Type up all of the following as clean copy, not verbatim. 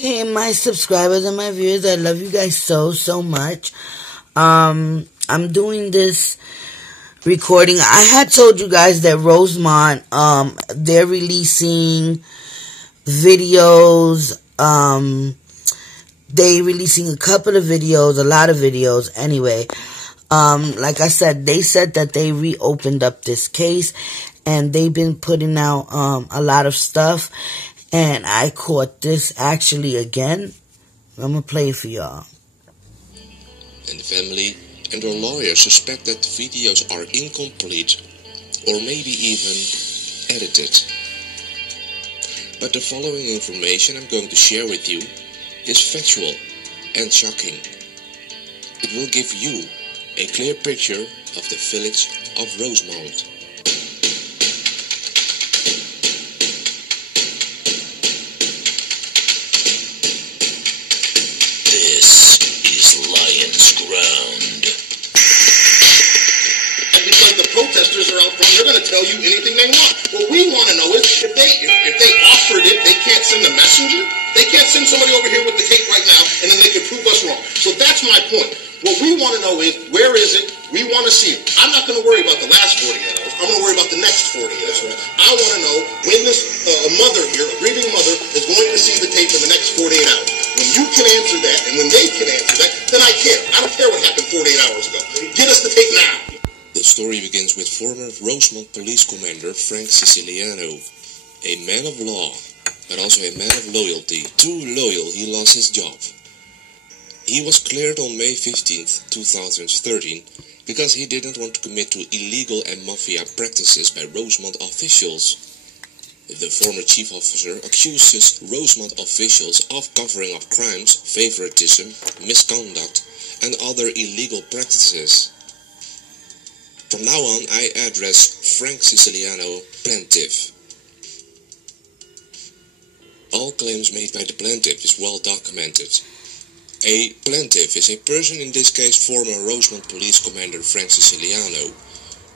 Hey, my subscribers and my viewers, I love you guys so much. I'm doing this recording. I had told you guys that Rosemont, they're releasing videos. They releasing a couple of videos, a lot of videos anyway. Like I said, they said that they reopened up this case and they've been putting out a lot of stuff. And I caught this actually again. I'm going to play it for y'all. And the family and their lawyers suspect that the videos are incomplete or maybe even edited. But the following information I'm going to share with you is factual and shocking. It will give you a clear picture of the village of Rosemont. Protesters are out front, they're going to tell you anything they want. What we want to know is if they offered it, they can't send a messenger. They can't send somebody over here with the tape right now, and then they can prove us wrong. So that's my point. What we want to know is, where is it? We want to see it. I'm not going to worry about the last 40 hours. I'm going to worry about the next 40 hours. I want to know when this mother here, a grieving mother, is going to see the tape in the next 48 hours. When you can answer that, and when they can answer that, then I care. I don't care what happened 48 hours ago. Get us the tape now. The story begins with former Rosemont Police Commander Frank Siciliano, a man of law, but also a man of loyalty. Too loyal, he lost his job. He was cleared on May 15th, 2013, because he didn't want to commit to illegal and mafia practices by Rosemont officials. The former chief officer accuses Rosemont officials of covering up crimes, favoritism, misconduct, and other illegal practices. From now on, I address Frank Siciliano, plaintiff. All claims made by the plaintiff is well documented. A plaintiff is a person, in this case former Rosemont Police Commander Frank Siciliano,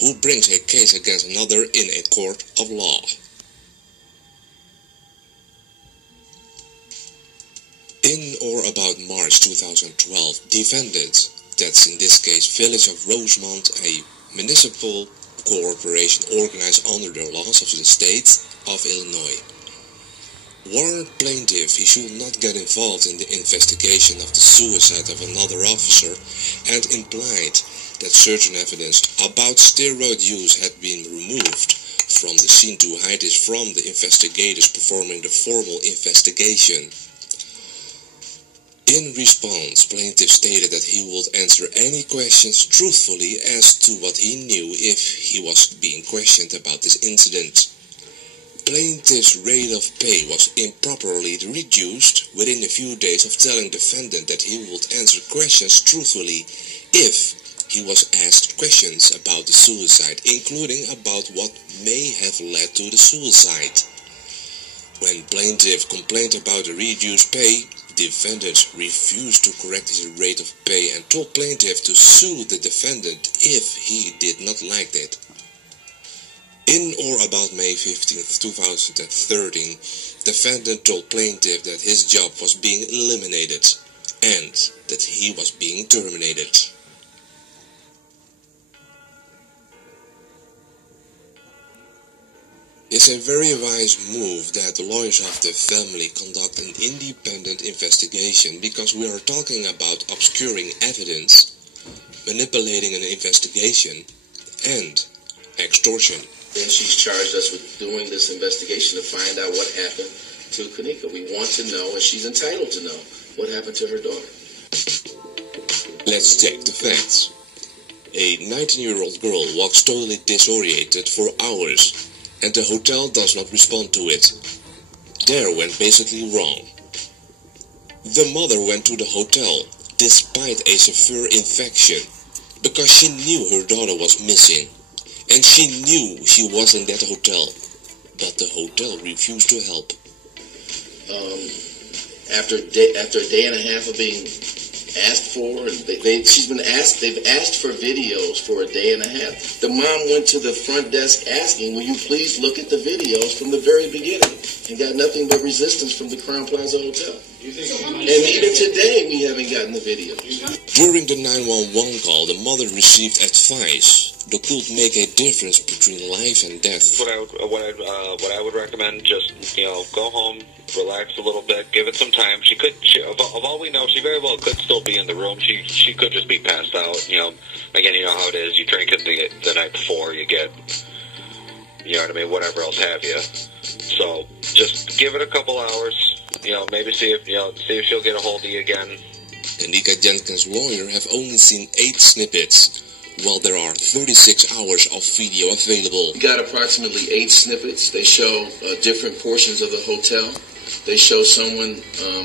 who brings a case against another in a court of law. In or about March 2012, defendant, that's in this case Village of Rosemont, a municipal corporation organized under the laws of the state of Illinois, warned plaintiff he should not get involved in the investigation of the suicide of another officer and implied that certain evidence about steroid use had been removed from the scene to hide this from the investigators performing the formal investigation. In response, plaintiff stated that he would answer any questions truthfully as to what he knew if he was being questioned about this incident. Plaintiff's rate of pay was improperly reduced within a few days of telling defendant that he would answer questions truthfully if he was asked questions about the suicide, including about what may have led to the suicide. When plaintiff complained about the reduced pay, defendant refused to correct his rate of pay and told plaintiff to sue the defendant if he did not like it. In or about May 15, 2013, defendant told plaintiff that his job was being eliminated and that he was being terminated. It's a very wise move that the lawyers of the family conduct an independent investigation, because we are talking about obscuring evidence, manipulating an investigation, and extortion. Then she's charged us with doing this investigation to find out what happened to Kanika. We want to know, and she's entitled to know, what happened to her daughter. Let's take the facts. A 19-year-old girl walks totally disoriented for hours, and the hotel does not respond to it. There went basically wrong. The mother went to the hotel despite a severe infection because she knew her daughter was missing, and she knew she was in that hotel, but the hotel refused to help. After a day and a half of being asked for, and they've asked for videos for a day and a half. The mom went to the front desk asking, will you please look at the videos from the very beginning? and got nothing but resistance from the Crown Plaza Hotel. And even today, we haven't gotten the video. During the 911 call, the mother received advice that could make a difference between life and death. What I would recommend, just go home, relax a little bit, give it some time. Of all we know, she very well could still be in the room. She could just be passed out. Again, you know how it is. You drink it the night before, you get, whatever else have you. So just give it a couple hours. Maybe see if she'll get a hold of you again. Kanika Jenkins' lawyer have only seen 8 snippets, while there are 36 hours of video available. We got approximately 8 snippets. They show different portions of the hotel. They show someone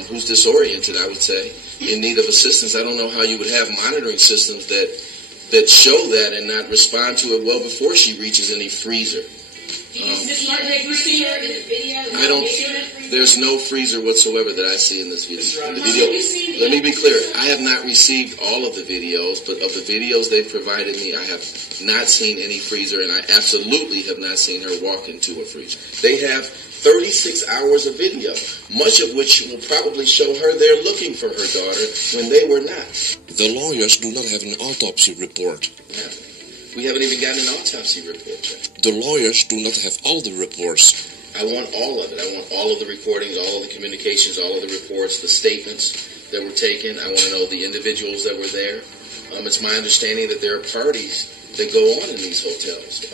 who's disoriented, I would say, in need of assistance. I don't know how you would have monitoring systems that show that and not respond to it well before she reaches any freezer. There's no freezer whatsoever that I see in this video. Let me be clear. I have not received all of the videos, but of the videos they've provided me, I have not seen any freezer, and I absolutely have not seen her walk into a freezer. They have 36 hours of video, much of which will probably show her there looking for her daughter when they were not. The lawyers do not have an autopsy report. We haven't even gotten an autopsy report yet. The lawyers do not have all the reports. I want all of it. I want all of the recordings, all of the communications, all of the reports, the statements that were taken. I want to know the individuals that were there. It's my understanding that there are parties that go on in these hotels.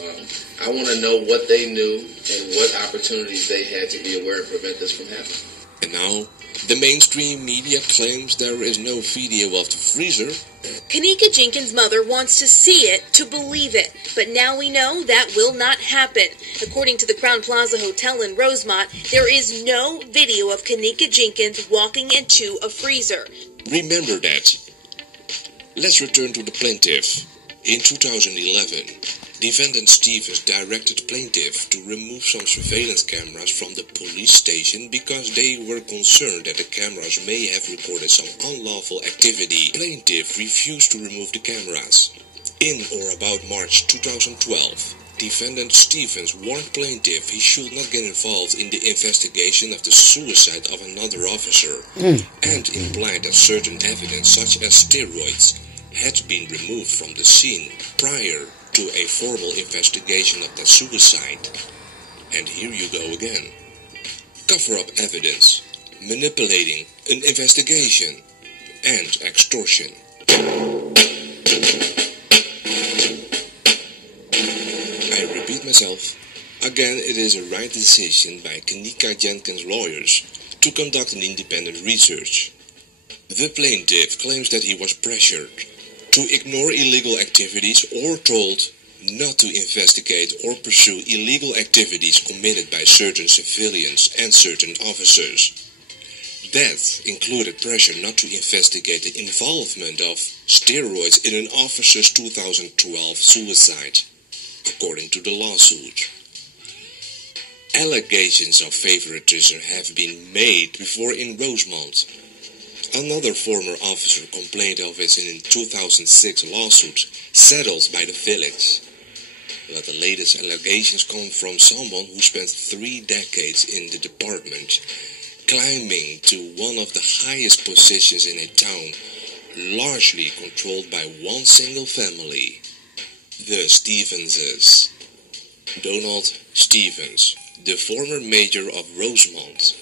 I want to know what they knew and what opportunities they had to be aware and prevent this from happening. And now, the mainstream media claims there is no video of the freezer. Kanika Jenkins' mother wants to see it to believe it, but now we know that will not happen. According to the Crown Plaza Hotel in Rosemont, there is no video of Kanika Jenkins walking into a freezer. Remember that. Let's return to the plaintiff. In 2011, defendant Stevens directed plaintiff to remove some surveillance cameras from the police station because they were concerned that the cameras may have recorded some unlawful activity. Plaintiff refused to remove the cameras. In or about March 2012, defendant Stevens warned plaintiff he should not get involved in the investigation of the suicide of another officer, and implied that certain evidence such as steroids had been removed from the scene prior to a formal investigation of the suicide. And here you go again. Cover up evidence, manipulating an investigation, and extortion. I repeat myself. Again, it is a right decision by Kanika Jenkins' lawyers to conduct an independent research. The plaintiff claims that he was pressured to ignore illegal activities or told not to investigate or pursue illegal activities committed by certain civilians and certain officers. That included pressure not to investigate the involvement of steroids in an officer's 2012 suicide, according to the lawsuit. Allegations of favoritism have been made before in Rosemont. Another former officer complained of it in a 2006 lawsuit settled by the village. But the latest allegations come from someone who spent 3 decades in the department, climbing to one of the highest positions in a town, largely controlled by one single family, the Stevenses. Donald Stevens, the former mayor of Rosemont.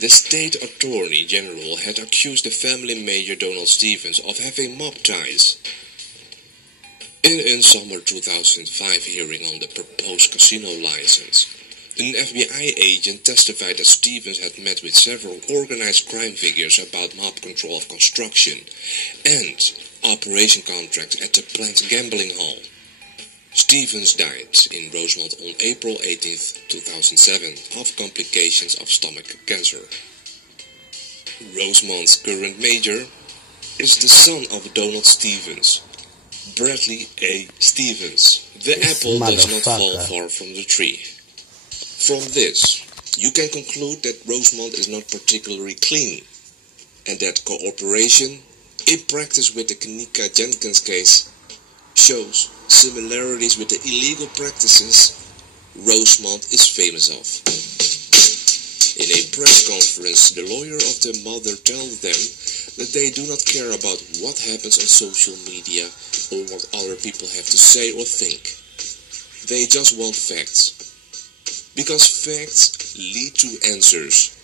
The state attorney general had accused the family mayor Donald Stevens of having mob ties. In a summer 2005 hearing on the proposed casino license, an FBI agent testified that Stevens had met with several organized crime figures about mob control of construction and operation contracts at the plant's gambling hall. Stevens died in Rosemont on April 18, 2007 of complications of stomach cancer. Rosemont's current mayor is the son of Donald Stevens, Bradley A. Stevens. The apple does not fall far from the tree. From this, you can conclude that Rosemont is not particularly clean, and that cooperation in practice with the Kanika Jenkins case shows similarities with the illegal practices Rosemont is famous of. press conference, the lawyer of the mother tells them that they do not care about what happens on social media or what other people have to say or think. They just want facts. Because facts lead to answers.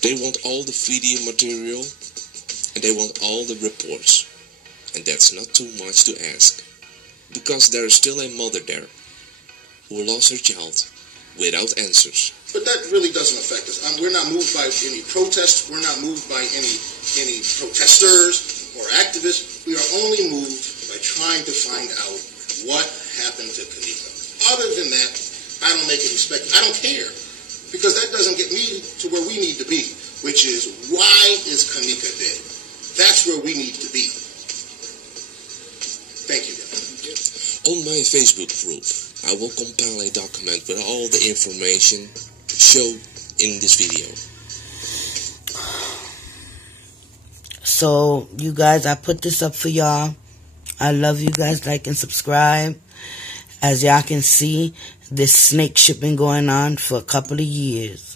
They want all the video material and they want all the reports. And that's not too much to ask. Because there is still a mother there who lost her child without answers. But that really doesn't affect us. We're not moved by any protests. We're not moved by any protesters or activists. We are only moved by trying to find out what happened to Kanika. Other than that, I don't make any I don't care. Because that doesn't get me to where we need to be, which is, why is Kanika dead? That's where we need to be. Thank you, guys. On my Facebook group, I will compile a document with all the information shown in this video. So, you guys, I put this up for y'all. I love you guys. Like and subscribe. As y'all can see, this snake ship been going on for a couple of years.